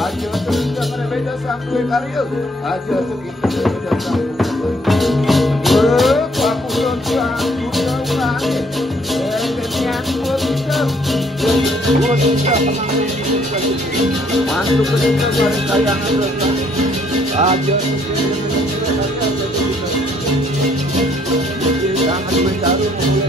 aja kita berbeda sampai karya aja kita berbeda sampai aku belum mantu kita kayangan aja jangan mencari mulai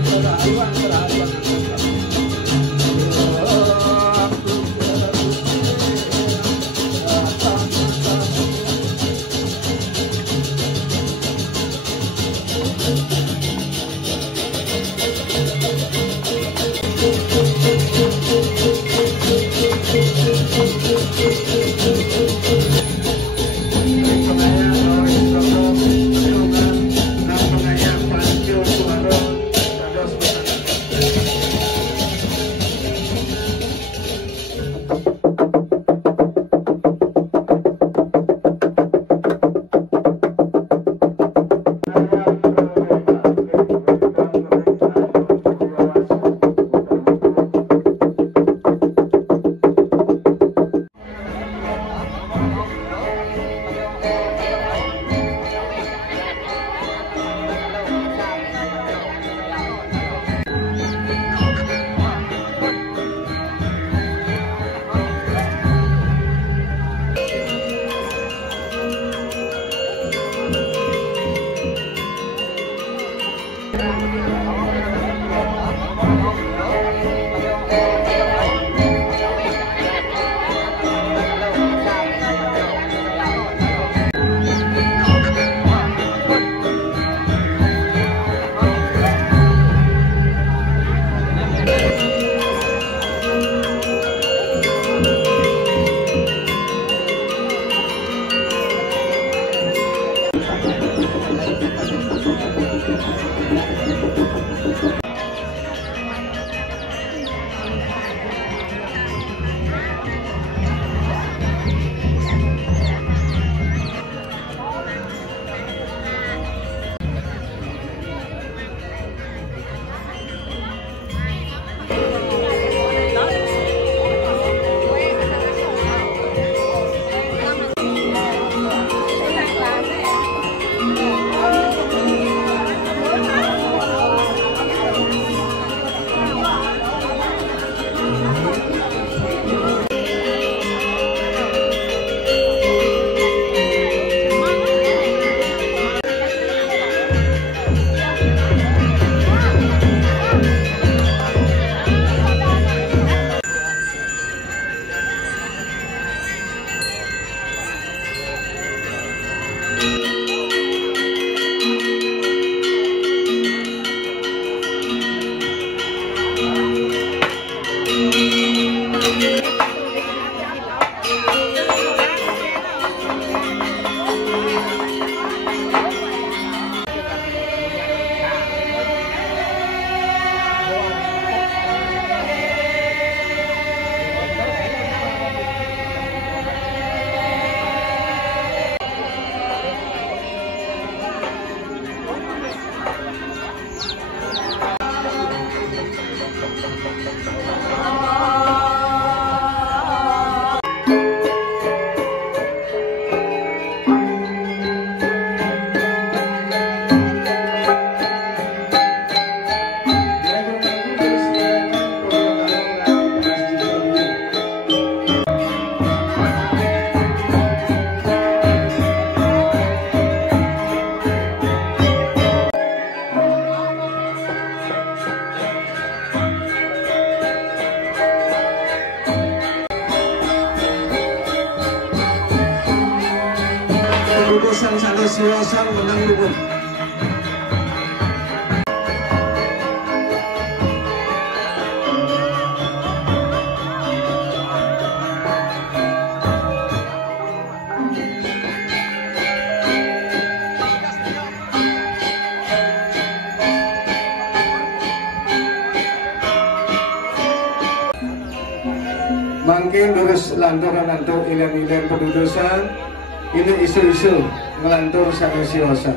Keputusan satu siwasan menang dukung. Mungkin terus lantur ilan-ilan pendudusan ini isu-isu ngelantur satu siwasan.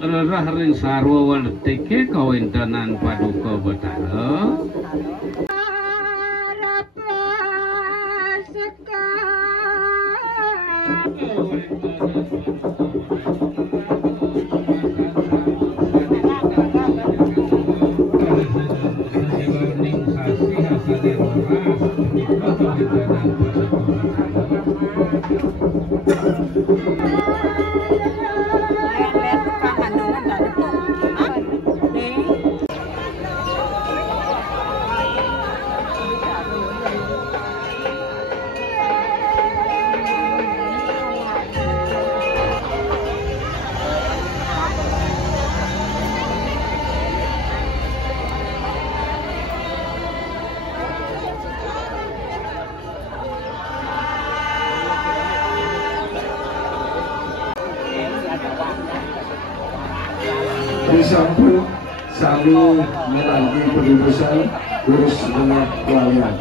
Rerah ring sarwa weletike kawintenan paduka Betara Disampun sami melangi pendudusan terus dengan pelayanan.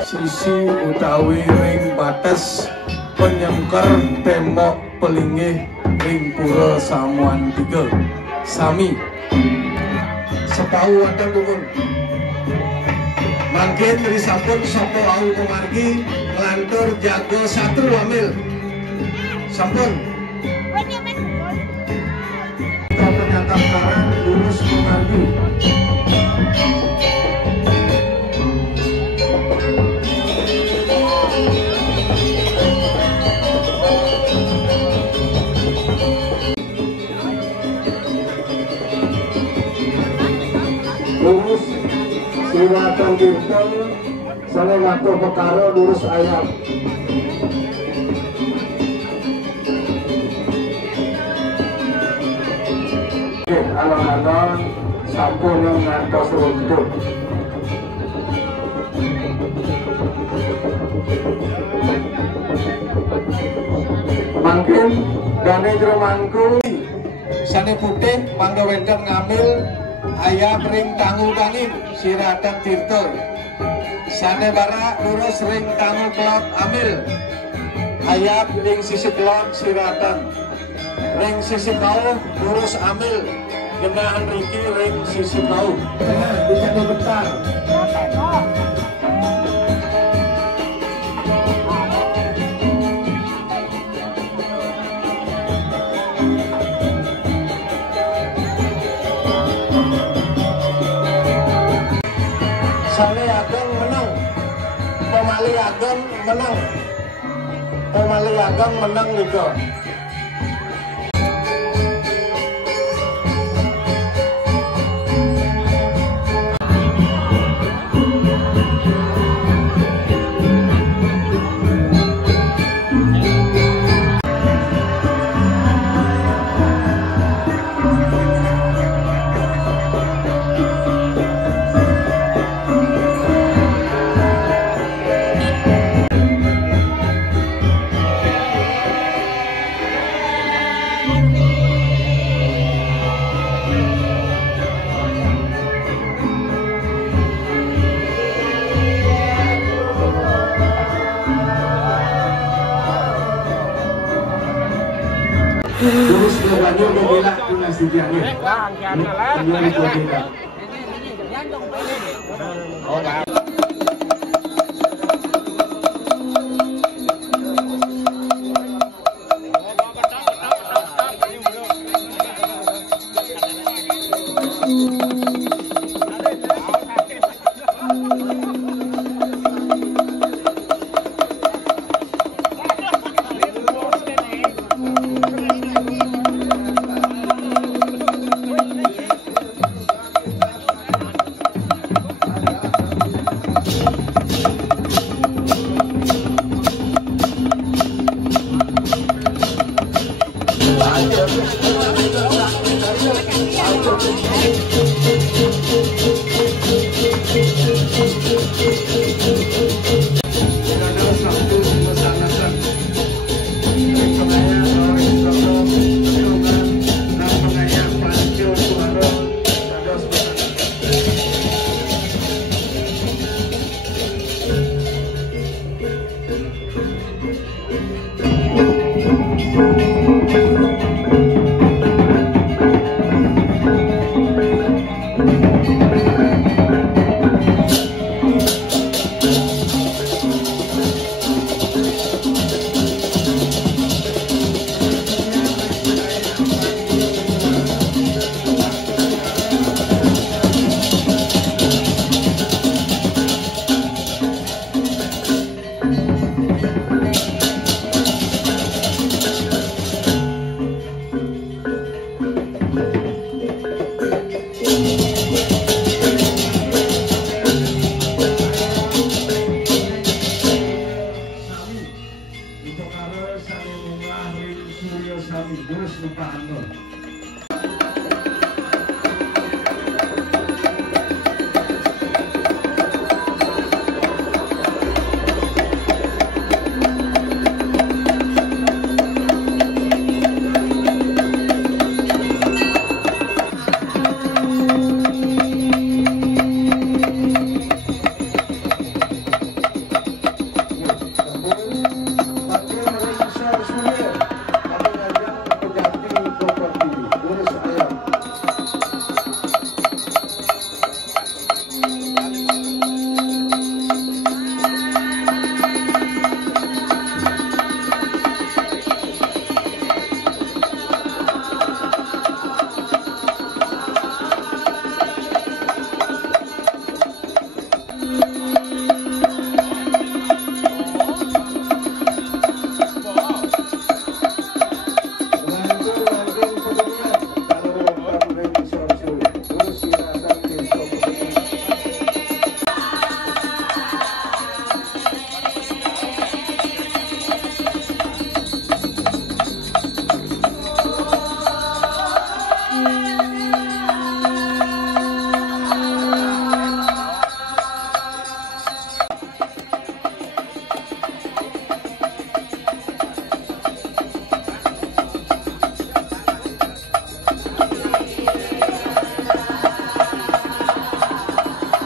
Sisi utawi ring batas penyengker tembok pelinggih ring pura Samuan 3 sami sepau wonten dukun. Mangkin dari sampun sopo au pemargi ngelantur jago satru amil sampun ternyata sekarang lurus pemargi lurus Siwatan Tirtong sana ngatur perkara lurus ayam. Alon-alon sampun yang ngantos runtuh. Mangkin dane jero mangku sane putih mangga wendang ngambil ayam ring tangu kanin Siratan Tirta sane barak lurus ring tangu kelot amil ayam ring sisi kelot Siratan ring sisi kau lurus amil genahan riki ring sisi kau bisa dibentar Sale Ageng menang, Pemali Ageng menang, Pemali Ageng menang juga. Terus banyu membela dinasti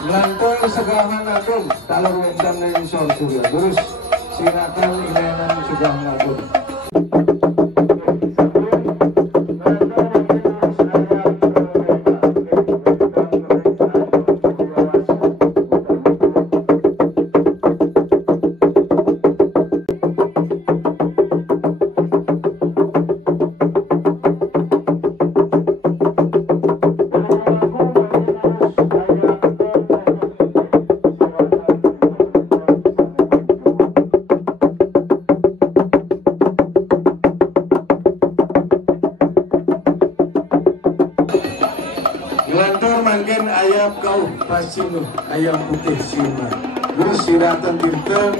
Langkung Segahan Agung, Talur Wedang dari Sor Surya. Terus silakan Ilenan Segahan Agung. Manggen ayam kau pasino ayam putih sima terus siratan tirta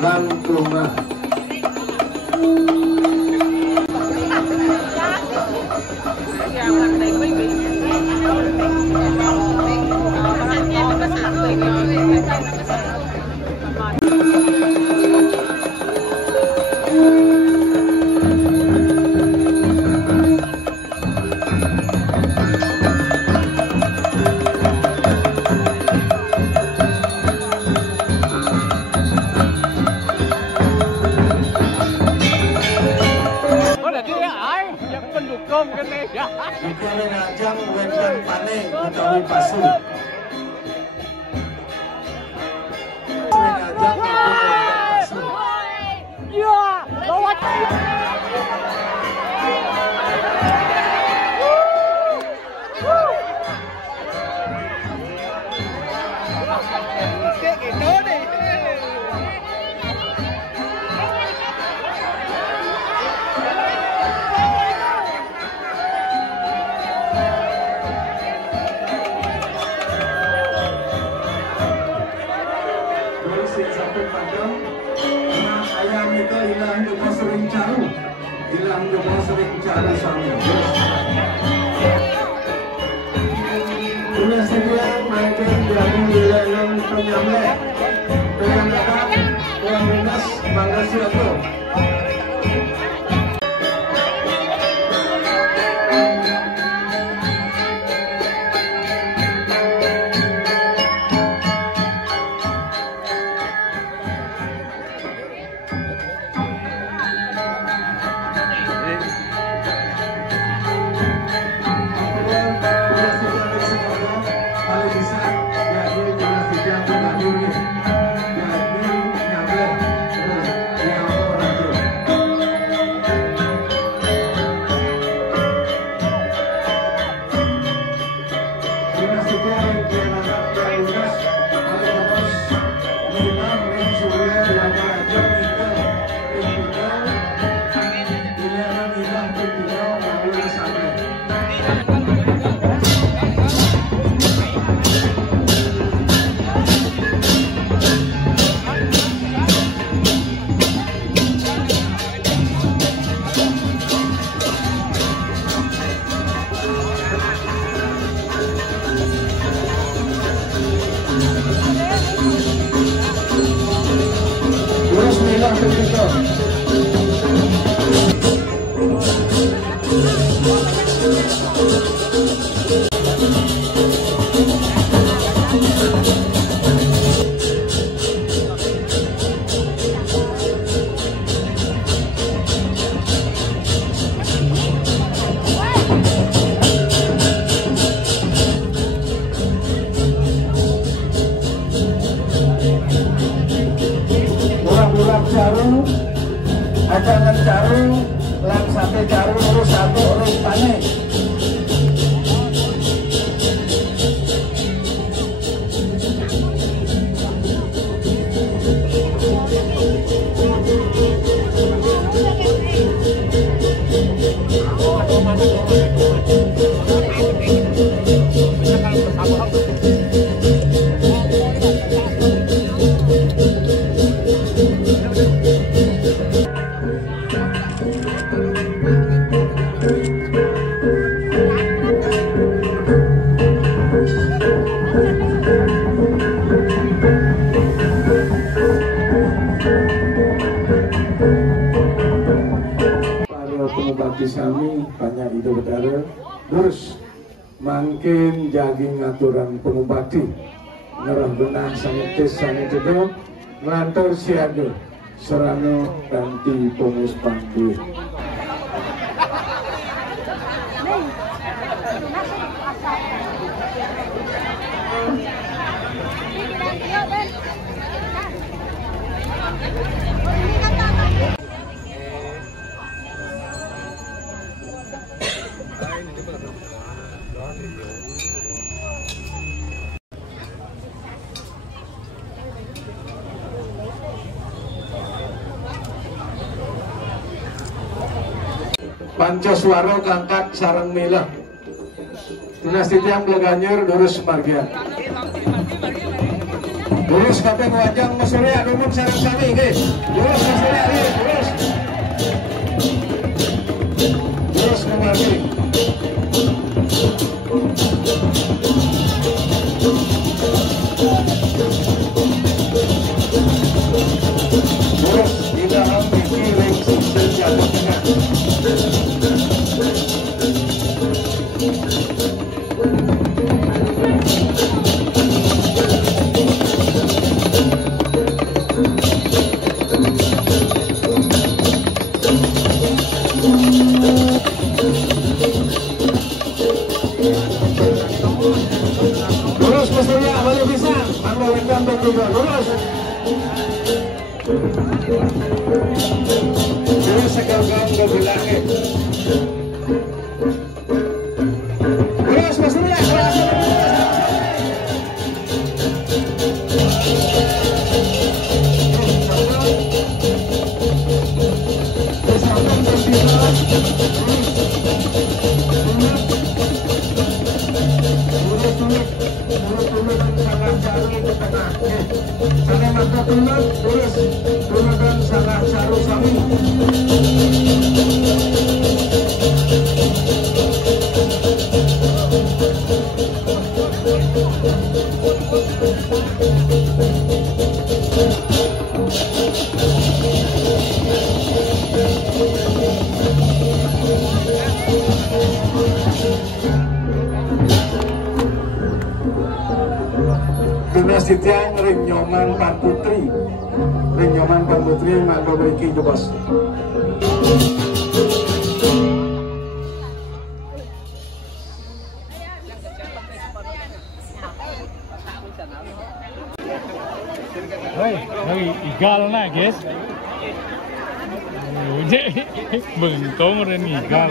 langkuma Kawi Pasu. Ajang Pasu. Ayam itu hilang juga sering caru, hilang juga sering caru sama. Sudah sedia makan jagung dilalui penyamlet, penyamletan, penyamletas, mangga siapa? Caru, ajangan caru, lang sampai caru urus satu urus panik. Kami banyak itu betara terus makin jaging aturan pengobati ngerah benang sanitis sanitido ngelantar siaga serano ganti pengus pandu. Pancaswaro kangkat sarang mila dinasti tiang Bleganyer durus margia durus kapeng wajang masurya numuk sarang sami guys durus masurya durus kembali durus tidak ambil kiring sistem jatuh tengah. Wedan bertiga lurus. Terus segal-gal ke belakang. Lurus Mas Surya. Sana mata tulang, terus gunakan salah caru sami. Dinasti Tiang Ring Nyoman Pan Putri, Ring Nyoman Pan Putri mangga mriki jebos. Lagi igal na guys. Bengkong rin igal.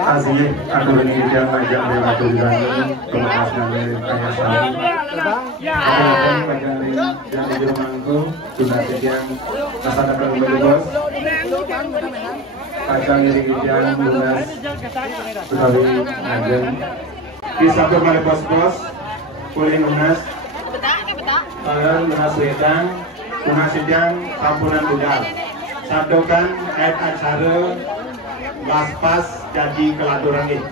Asih aku ini dia majak dari aku bilang kemas dari kayak sami. Ada pegawai yang di rumahku sudah yang asal datang dari bos. Kacang dari yang lunas pegawai agen. Di satu kali bos-bos kulit lunas. Kalau lunas wedang, lunas sedang kampunan budal. Sadokan kait acara Laspas jadi kelaturan ini.